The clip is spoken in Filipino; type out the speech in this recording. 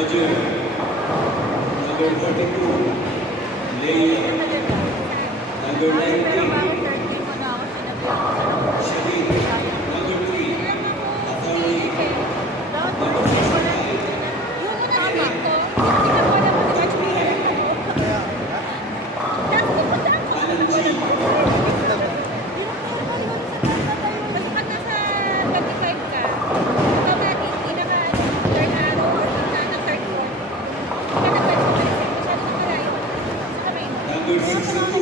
Number 42, Leia. Number 19, Shahid. Number 3, Attorney. Number 65, Alan G. Number 62,